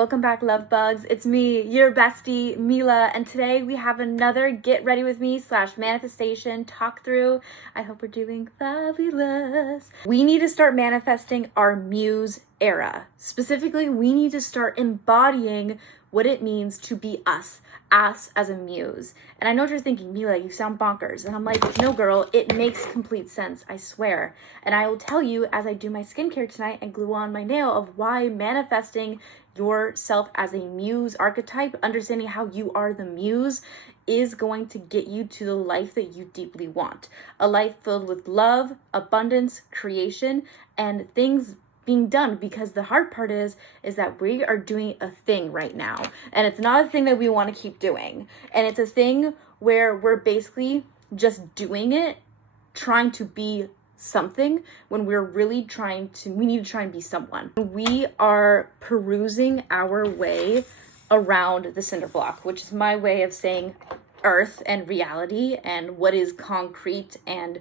Welcome back, love bugs. It's me, your bestie, Mila, and today we have another Get Ready With Me / manifestation talk through. I hope we're doing fabulous. We need to start manifesting our Muse era. Specifically, we need to start embodying what it means to be us as a muse. And I know what you're thinking, Mila, you sound bonkers. And I'm like, no girl, it makes complete sense, I swear. And I will tell you as I do my skincare tonight and glue on my nail of why manifesting yourself as a muse archetype, understanding how you are the muse, is going to get you to the life that you deeply want. A life filled with love, abundance, creation, and things being done, because the hard part is that we are doing a thing right now, and it's not a thing that we want to keep doing, and it's a thing where we're basically just doing it, trying to be something when we're really we need to try and be someone. We are perusing our way around the cinder block, which is my way of saying earth and reality and what is concrete and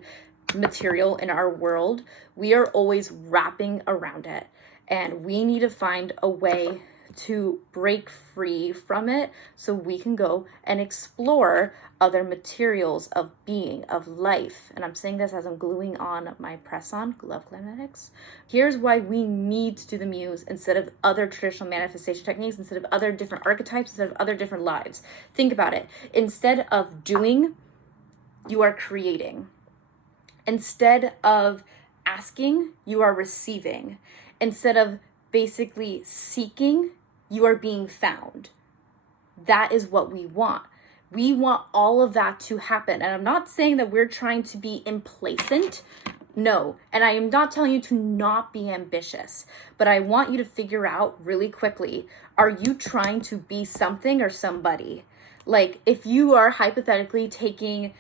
material in our world. We are always wrapping around it, and we need to find a way to break free from it so we can go and explore other materials of being, of life. And I'm saying this as I'm gluing on my press-on Love Glametics. Here's why we need to do the muse instead of other traditional manifestation techniques, instead of other different archetypes, instead of other different lives. Think about it. Instead of doing, you are creating. Instead of asking, you are receiving. Instead of basically seeking, you are being found. That is what we want. We want all of that to happen. And I'm not saying that we're trying to be complacent. No. And I am not telling you to not be ambitious. But I want you to figure out really quickly, are you trying to be something or somebody? Like, if you are hypothetically taking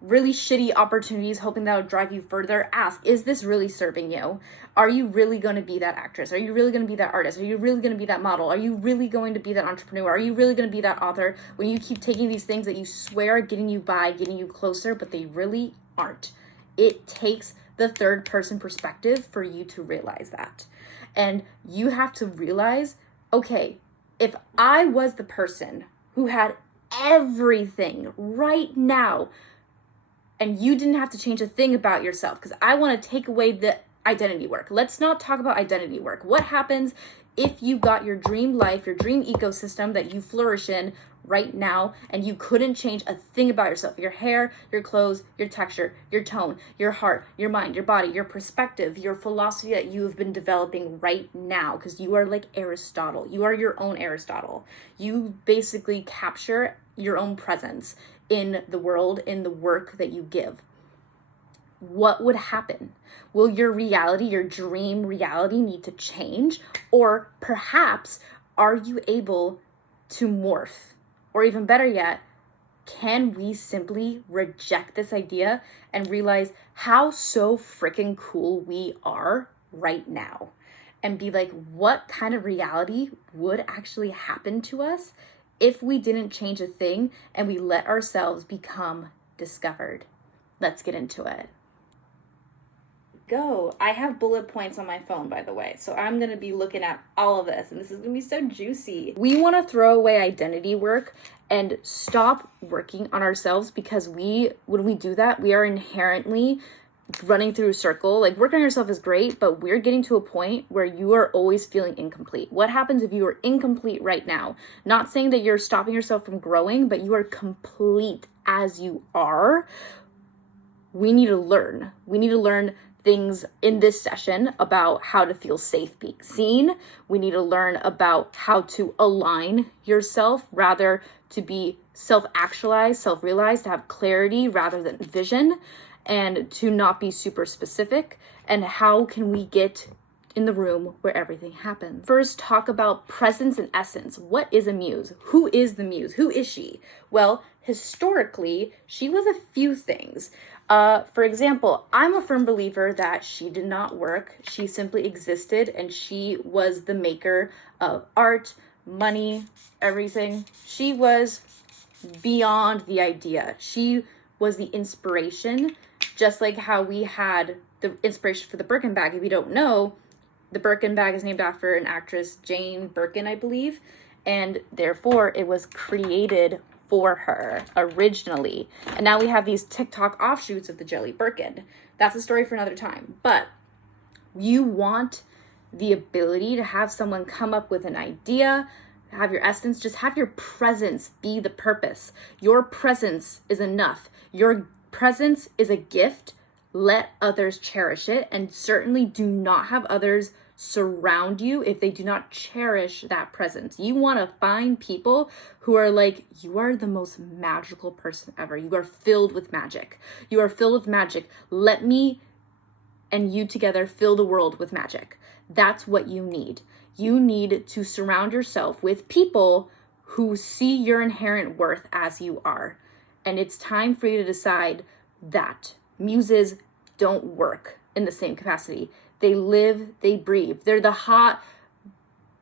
really shitty opportunities, hoping that would drive you further, ask, is this really serving you? Are you really going to be that actress? Are you really going to be that artist? Are you really going to be that model? Are you really going to be that entrepreneur? Are you really going to be that author? When you keep taking these things that you swear are getting you by, getting you closer, but they really aren't. It takes the third person perspective for you to realize that. And you have to realize, okay, if I was the person who had everything right now, and you didn't have to change a thing about yourself, because I want to take away the identity work. Let's not talk about identity work. What happens if you got your dream life, your dream ecosystem that you flourish in right now, and you couldn't change a thing about yourself? Your hair, your clothes, your texture, your tone, your heart, your mind, your body, your perspective, your philosophy that you have been developing right now, because you are like Aristotle. You are your own Aristotle. You basically capture your own presence in the world, in the work that you give. What would happen? Will your reality, your dream reality, need to change? Or perhaps, are you able to morph? Or even better yet, can we simply reject this idea and realize how so freaking cool we are right now? And be like, what kind of reality would actually happen to us if we didn't change a thing and we let ourselves become discovered? Let's get into it. Go. I have bullet points on my phone, by the way, so I'm going to be looking at all of this, and this is going to be so juicy. We want to throw away identity work and stop working on ourselves, because when we do that, we are inherently running through a circle. Like, working on yourself is great, but we're getting to a point where you are always feeling incomplete. What happens if you are incomplete right now? Not saying that you're stopping yourself from growing, but you are complete as you are. We need to learn. We need to learn things in this session about how to feel safe being seen. We need to learn about how to align yourself, rather to be self-actualized, self-realized, to have clarity rather than vision, and to not be super specific. And how can we get in the room where everything happens? First, talk about presence and essence. What is a muse? Who is the muse? Who is she? Well, historically, she was a few things. For example, I'm a firm believer that she did not work. She simply existed, and she was the maker of art, money, everything. She was beyond the idea. She was the inspiration, just like how we had the inspiration for the Birkin bag. If you don't know, the Birkin bag is named after an actress, Jane Birkin, I believe, and therefore it was created for her originally. And now we have these TikTok offshoots of the Jelly Birkin. That's a story for another time. But you want the ability to have someone come up with an idea, have your essence, just have your presence be the purpose. Your presence is enough. Your presence is a gift. Let others cherish it, and certainly do not have others surround you if they do not cherish that presence. You want to find people who are like, you are the most magical person ever. You are filled with magic. You are filled with magic. Let me and you together fill the world with magic. That's what you need. You need to surround yourself with people who see your inherent worth as you are. And it's time for you to decide that muses don't work in the same capacity. They live, they breathe. They're the hot,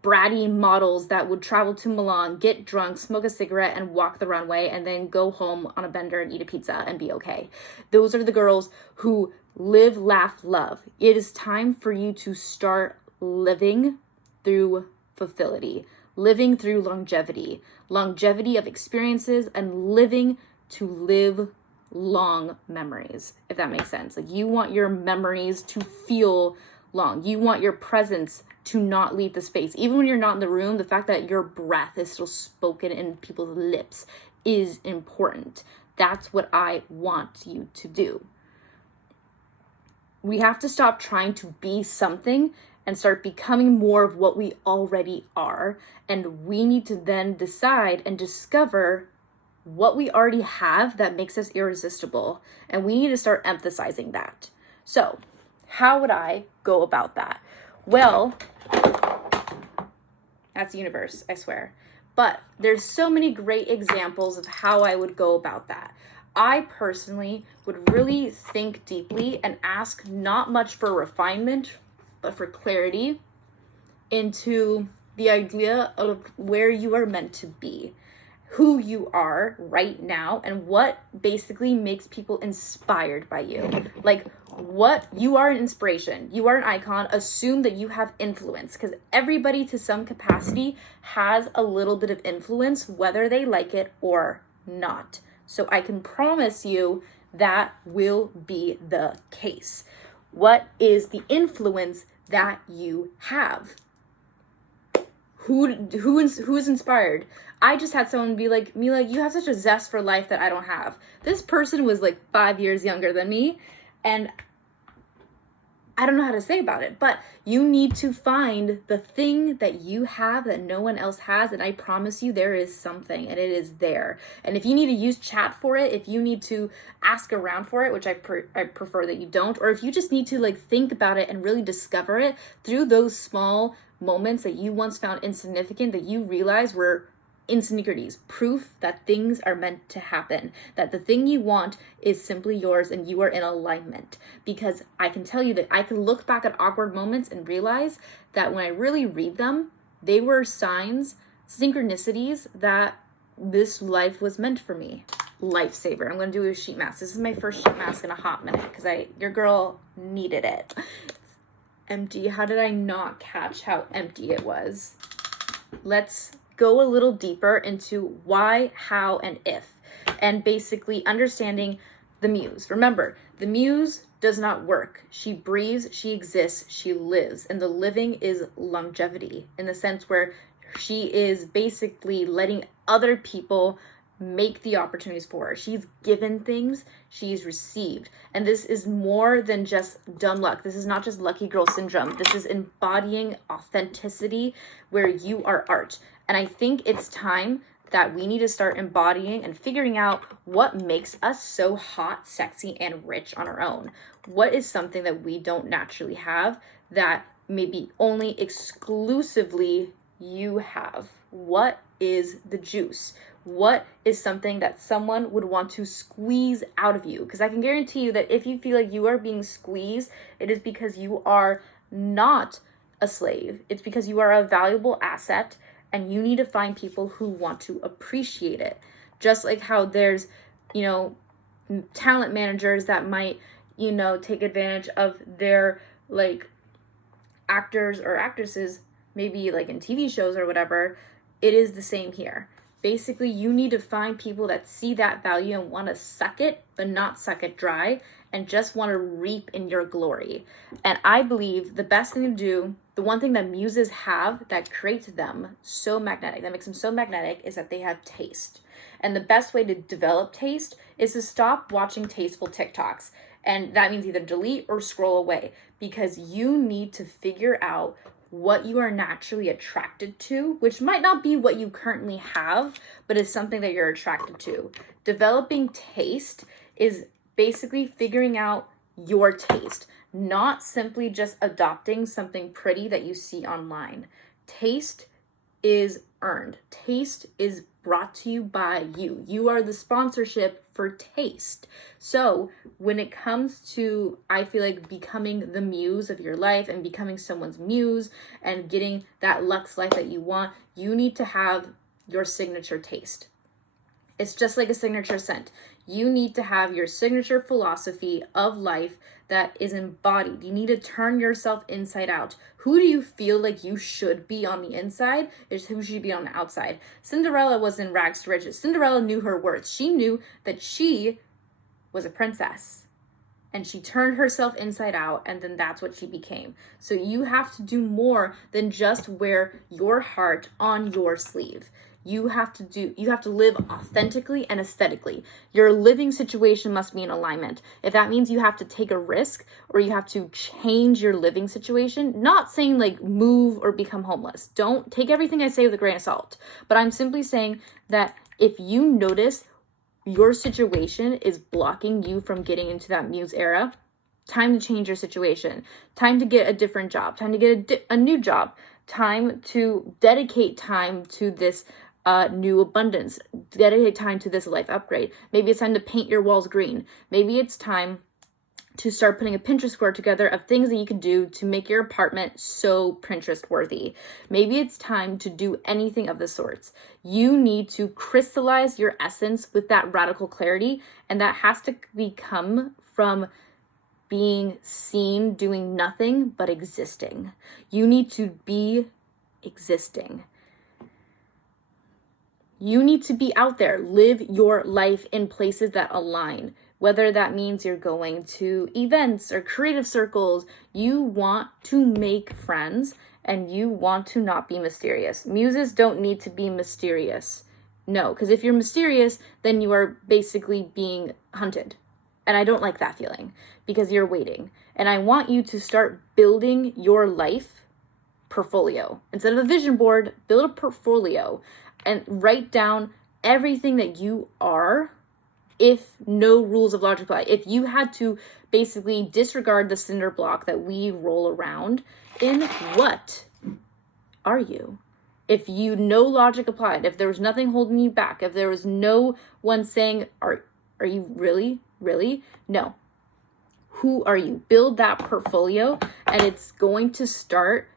bratty models that would travel to Milan, get drunk, smoke a cigarette, and walk the runway, and then go home on a bender and eat a pizza and be okay. Those are the girls who live, laugh, love. It is time for you to start living through fulfillity, living through longevity of experiences, and living to live long memories, if that makes sense. Like, you want your memories to feel long. You want your presence to not leave the space. Even when you're not in the room, the fact that your breath is still spoken in people's lips is important. That's what I want you to do. We have to stop trying to be something and start becoming more of what we already are. And we need to then decide and discover what we already have that makes us irresistible. And we need to start emphasizing that. So, how would I go about that? Well, that's the universe, I swear. But there's so many great examples of how I would go about that. I personally would really think deeply and ask not much for refinement, but for clarity into the idea of where you are meant to be, who you are right now, and what basically makes people inspired by you. Like, what you are an inspiration, you are an icon. Assume that you have influence, because everybody to some capacity has a little bit of influence, whether they like it or not. So I can promise you that will be the case. What is the influence that you have? Who is inspired? I just had someone be like, Mila, you have such a zest for life that I don't have. This person was like 5 years younger than me, and I don't know how to say about it, but you need to find the thing that you have that no one else has, and I promise you there is something, and it is there. And if you need to use chat for it, if you need to ask around for it, which I prefer that you don't, or if you just need to like think about it and really discover it through those small moments that you once found insignificant, that you realize were insecurities, proof that things are meant to happen, that the thing you want is simply yours and you are in alignment. Because I can tell you that I can look back at awkward moments and realize that when I really read them, they were signs, synchronicities that this life was meant for me. Lifesaver. I'm going to do a sheet mask. This is my first sheet mask in a hot minute because your girl needed it. It's empty. How did I not catch how empty it was? Let's go a little deeper into why, how, and if, and basically understanding the muse. Remember, the muse does not work. She breathes, she exists, she lives, and the living is longevity in the sense where she is basically letting other people make the opportunities for her. She's given things, she's received. And this is more than just dumb luck. This is not just lucky girl syndrome. This is embodying authenticity where you are art. And I think it's time that we need to start embodying and figuring out what makes us so hot, sexy, and rich on our own. What is something that we don't naturally have that maybe only exclusively you have? What is the juice? What is something that someone would want to squeeze out of you? Because I can guarantee you that if you feel like you are being squeezed, it is because you are not a slave. It's because you are a valuable asset, and you need to find people who want to appreciate it. Just like how there's, talent managers that might, take advantage of their actors or actresses, maybe like in TV shows or whatever, it is the same here. Basically, you need to find people that see that value and want to suck it, but not suck it dry, and just want to reap in your glory. And I believe the best thing to do, the one thing that muses have that creates them so magnetic, that makes them so magnetic, is that they have taste. And the best way to develop taste is to stop watching tasteful TikToks. And that means either delete or scroll away, because you need to figure out what you are naturally attracted to, which might not be what you currently have, but is something that you're attracted to. Developing taste is basically figuring out your taste, not simply just adopting something pretty that you see online. Taste is earned. Taste is brought to you by you. You are the sponsorship for taste. So when it comes to, I feel like, becoming the muse of your life and becoming someone's muse and getting that luxe life that you want, you need to have your signature taste. It's just like a signature scent. You need to have your signature philosophy of life that is embodied. You need to turn yourself inside out. Who do you feel like you should be on the inside is who should be on the outside. Cinderella was in rags to riches. Cinderella knew her worth. She knew that she was a princess. And she turned herself inside out, and then that's what she became. So you have to do more than just wear your heart on your sleeve. You have to live authentically and aesthetically. Your living situation must be in alignment. If that means you have to take a risk or you have to change your living situation, not saying like move or become homeless. Don't take everything I say with a grain of salt. But I'm simply saying that if you notice your situation is blocking you from getting into that muse era, time to change your situation. Time to get a different job. Time to get a new job. Time to dedicate time to this new abundance. Dedicate time to this life upgrade. Maybe it's time to paint your walls green. Maybe it's time to start putting a Pinterest board together of things that you can do to make your apartment so Pinterest worthy. Maybe it's time to do anything of the sorts. You need to crystallize your essence with that radical clarity, and that has to come from being seen doing nothing but existing. You need to be existing. You need to be out there, live your life in places that align. Whether that means you're going to events or creative circles, you want to make friends and you want to not be mysterious. Muses don't need to be mysterious. No, because if you're mysterious, then you are basically being hunted. And I don't like that feeling because you're waiting. And I want you to start building your life portfolio. Instead of a vision board, build a portfolio and write down everything that you are if no rules of logic apply. If you had to basically disregard the cinder block that we roll around in, what are you? If you no logic applied, if there was nothing holding you back, if there was no one saying, are you really? No. Who are you? Build that portfolio, and it's going to start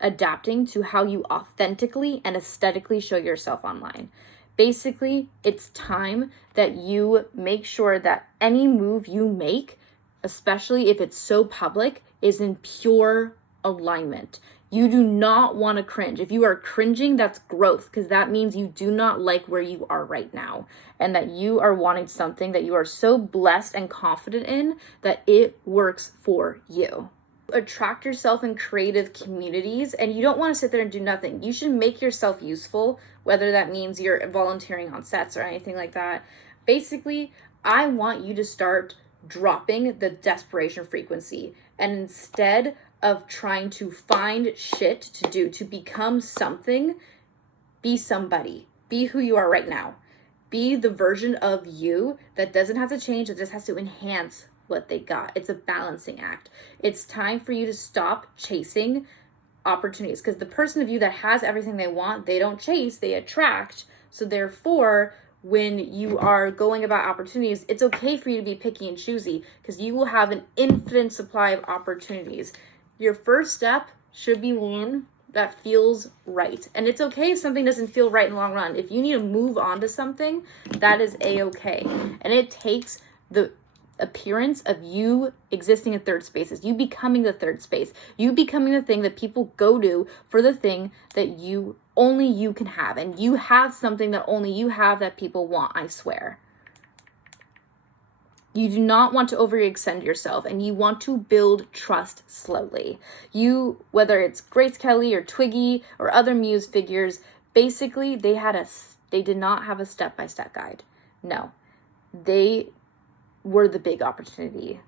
adapting to how you authentically and aesthetically show yourself online. Basically, it's time that you make sure that any move you make, especially if it's so public, is in pure alignment. You do not want to cringe. If you are cringing, that's growth, because that means you do not like where you are right now, and that you are wanting something that you are so blessed and confident in that it works for you. Attract yourself in creative communities, and you don't want to sit there and do nothing. You should make yourself useful, whether that means you're volunteering on sets or anything like that. Basically, I want you to start dropping the desperation frequency, and instead of trying to find shit to do to become something, be somebody. Be who you are right now. Be the version of you that doesn't have to change, that just has to enhance what they got. It's a balancing act. It's time for you to stop chasing opportunities, because the person of you that has everything they want, they don't chase, they attract. So therefore, when you are going about opportunities, it's okay for you to be picky and choosy, because you will have an infinite supply of opportunities. Your first step should be one that feels right. And it's okay if something doesn't feel right in the long run. If you need to move on to something, that is a-okay. And it takes the appearance of you existing in third spaces, you becoming the third space, you becoming the thing that people go to for the thing that only you can have. And you have something that only you have that people want, I swear. You do not want to overextend yourself, and you want to build trust slowly. Whether it's Grace Kelly or Twiggy or other Muse figures, basically they did not have a step-by-step guide. No, they were the big opportunity.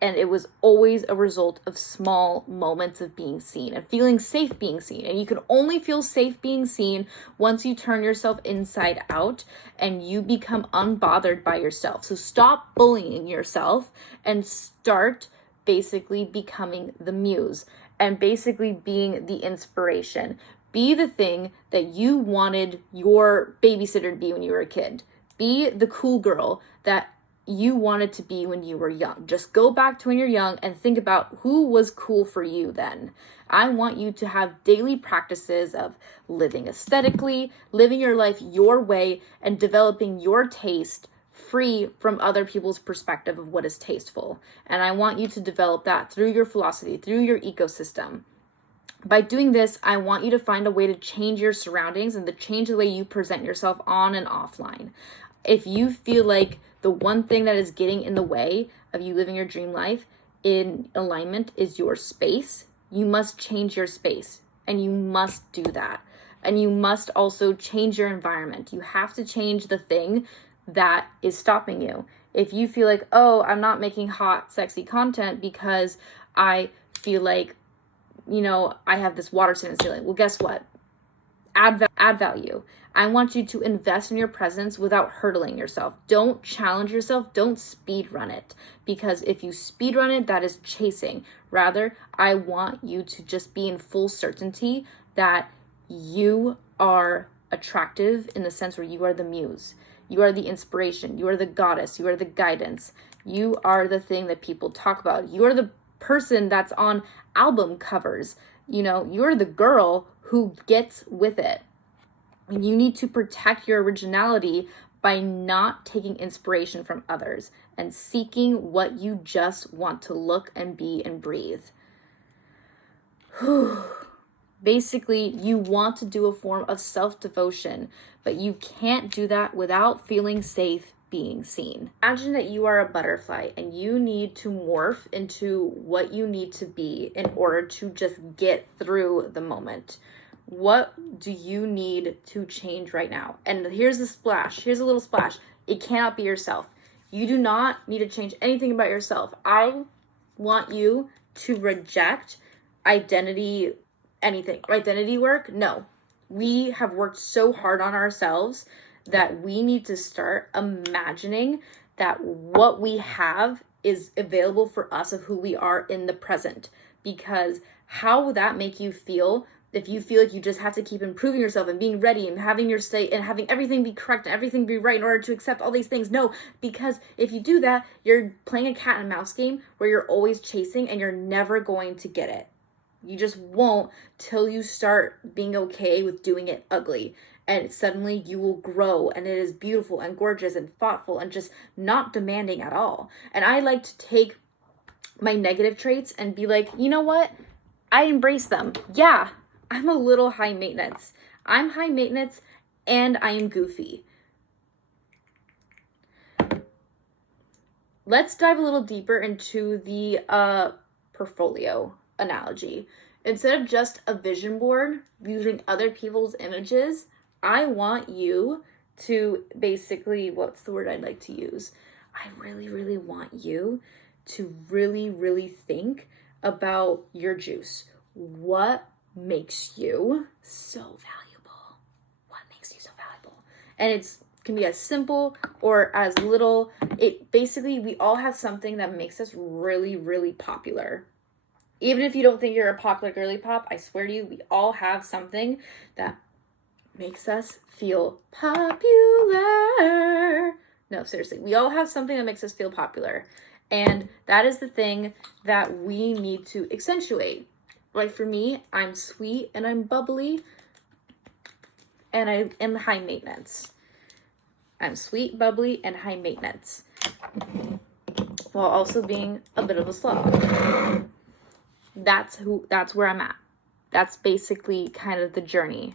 And it was always a result of small moments of being seen and feeling safe being seen. And you can only feel safe being seen once you turn yourself inside out and you become unbothered by yourself. So stop bullying yourself and start basically becoming the muse and basically being the inspiration. Be the thing that you wanted your babysitter to be when you were a kid. Be the cool girl that you wanted to be when you were young. Just go back to when you're young and think about who was cool for you then. I want you to have daily practices of living aesthetically, living your life your way, and developing your taste free from other people's perspective of what is tasteful. And I want you to develop that through your philosophy, through your ecosystem. By doing this, I want you to find a way to change your surroundings and to change the way you present yourself on and offline. If you feel like the one thing that is getting in the way of you living your dream life in alignment is your space, you must change your space, and you must do that. And you must also change your environment. You have to change the thing that is stopping you. If you feel like, oh, I'm not making hot, sexy content because I feel like, I have this water sitting in the ceiling. Well, guess what? Add value. I want you to invest in your presence without hurtling yourself. Don't challenge yourself. Don't speed run it. Because if you speed run it, that is chasing. Rather, I want you to just be in full certainty that you are attractive in the sense where you are the muse. You are the inspiration. You are the goddess. You are the guidance. You are the thing that people talk about. You are the person that's on album covers. You're the girl who gets with it. And you need to protect your originality by not taking inspiration from others and seeking what you just want to look and be and breathe. Basically, you want to do a form of self-devotion, but you can't do that without feeling safe being seen. Imagine that you are a butterfly and you need to morph into what you need to be in order to just get through the moment. What do you need to change right now? And here's a splash. Here's a little splash. It cannot be yourself. You do not need to change anything about yourself. I want you to reject identity work. No. We have worked so hard on ourselves that we need to start imagining that what we have is available for us of who we are in the present. Because how will that make you feel if you feel like you just have to keep improving yourself and being ready and having your state and having everything be correct and everything be right in order to accept all these things? No, because if you do that, you're playing a cat and mouse game where you're always chasing and you're never going to get it. You just won't till you start being okay with doing it ugly. And suddenly you will grow and it is beautiful and gorgeous and thoughtful and just not demanding at all. And I like to take my negative traits and be like, you know what? I embrace them. Yeah, I'm a little high maintenance. I'm high maintenance and I am goofy. Let's dive a little deeper into the portfolio analogy. Instead of just a vision board using other people's images, I want you to basically, what's the word I'd like to use? I really, really want you to really, really think about your juice. What makes you so valuable? What makes you so valuable? And it can be as simple or as little. We all have something that makes us really, really popular. Even if you don't think you're a popular girly pop, I swear to you, we all have something that makes us feel popular. No, seriously, we all have something that makes us feel popular. And that is the thing that we need to accentuate. Like for me, I'm sweet and I'm bubbly and I am high maintenance. I'm sweet, bubbly, and high maintenance. while also being a bit of a slob. That's where I'm at. That's basically kind of the journey.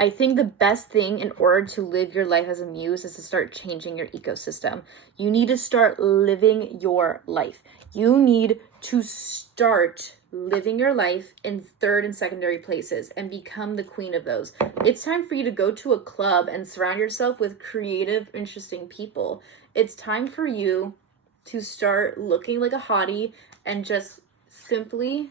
I think the best thing in order to live your life as a muse is to start changing your ecosystem. You need to start living your life. You need to start living your life in third and secondary places and become the queen of those. It's time for you to go to a club and surround yourself with creative, interesting people. It's time for you to start looking like a hottie and just simply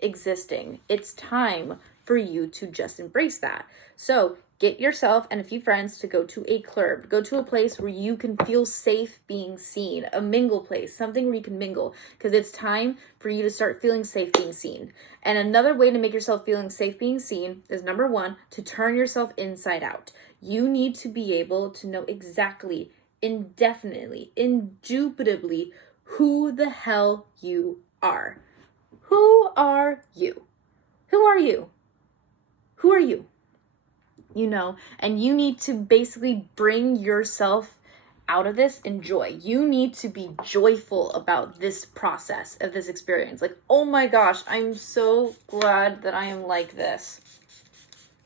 existing. It's time for you to just embrace that. So get yourself and a few friends to go to a club, go to a place where you can feel safe being seen, a mingle place, something where you can mingle, because it's time for you to start feeling safe being seen. And another way to make yourself feeling safe being seen is, number one, to turn yourself inside out. You need to be able to know exactly, indefinitely, indubitably who the hell you are. Who are you? Who are you? Who are you? You know, and you need to basically bring yourself out of this in joy. You need to be joyful about this process of this experience. Like, oh my gosh, I'm so glad that I am like this.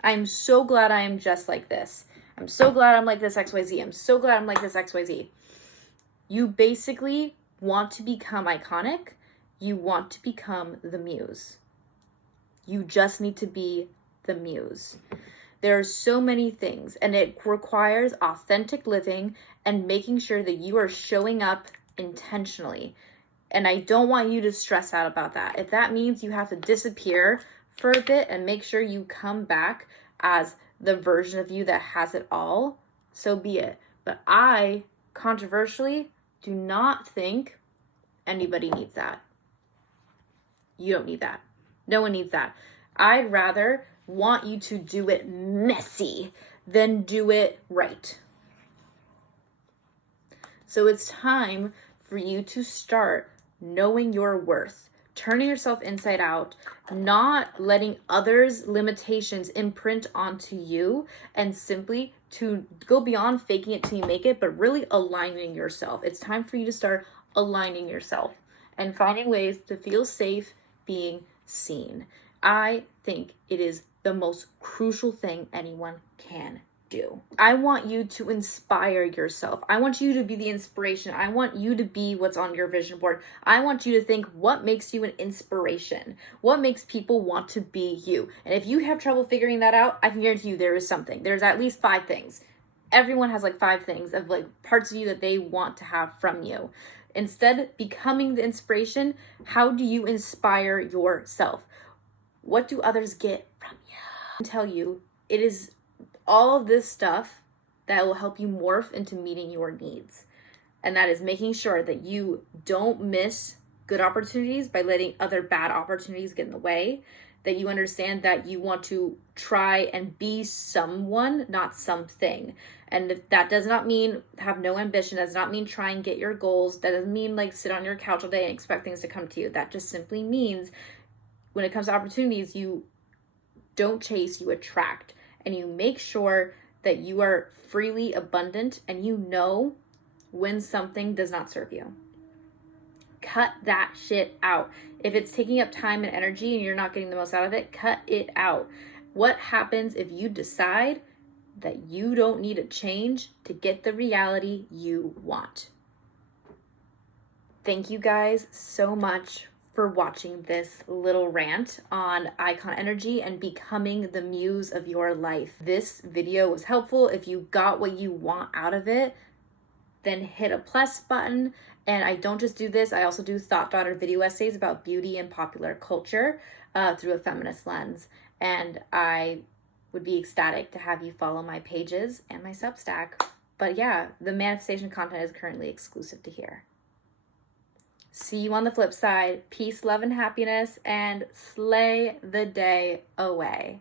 I'm so glad I am just like this. I'm so glad I'm like this XYZ. I'm so glad I'm like this XYZ. You basically want to become iconic. You want to become the muse. You just need to be the muse. There are so many things, and it requires authentic living and making sure that you are showing up intentionally. And I don't want you to stress out about that. If that means you have to disappear for a bit and make sure you come back as the version of you that has it all, so be it. But I, controversially, do not think anybody needs that. You don't need that. No one needs that. I'd rather want you to do it messy than do it right. So it's time for you to start knowing your worth, turning yourself inside out, not letting others' limitations imprint onto you, and simply to go beyond faking it till you make it, but really aligning yourself. It's time for you to start aligning yourself and finding ways to feel safe being seen. I think it is the most crucial thing anyone can do. I want you to inspire yourself. I want you to be the inspiration. I want you to be what's on your vision board. I want you to think, what makes you an inspiration? What makes people want to be you? And if you have trouble figuring that out, I can guarantee you there is something. There's at least 5 things. Everyone has like 5 things of like parts of you that they want to have from you. Instead, becoming the inspiration, how do you inspire yourself? What do others get from you? I tell you, it is all of this stuff that will help you morph into meeting your needs. And that is making sure that you don't miss good opportunities by letting other bad opportunities get in the way. That you understand that you want to try and be someone, not something. And if that does not mean have no ambition, does not mean try and get your goals. That doesn't mean like sit on your couch all day and expect things to come to you. That just simply means when it comes to opportunities, you don't chase, you attract. And you make sure that you are freely abundant and you know when something does not serve you. Cut that shit out. If it's taking up time and energy and you're not getting the most out of it, cut it out. What happens if you decide that you don't need a change to get the reality you want? Thank you guys so much for watching this little rant on icon energy and becoming the muse of your life. This video was helpful. If you got what you want out of it, then hit a plus button. And I don't just do this, I also do thought daughter video essays about beauty and popular culture through a feminist lens. And I would be ecstatic to have you follow my pages and my Substack. But yeah, the manifestation content is currently exclusive to here. See you on the flip side. Peace, love, and happiness, and slay the day away.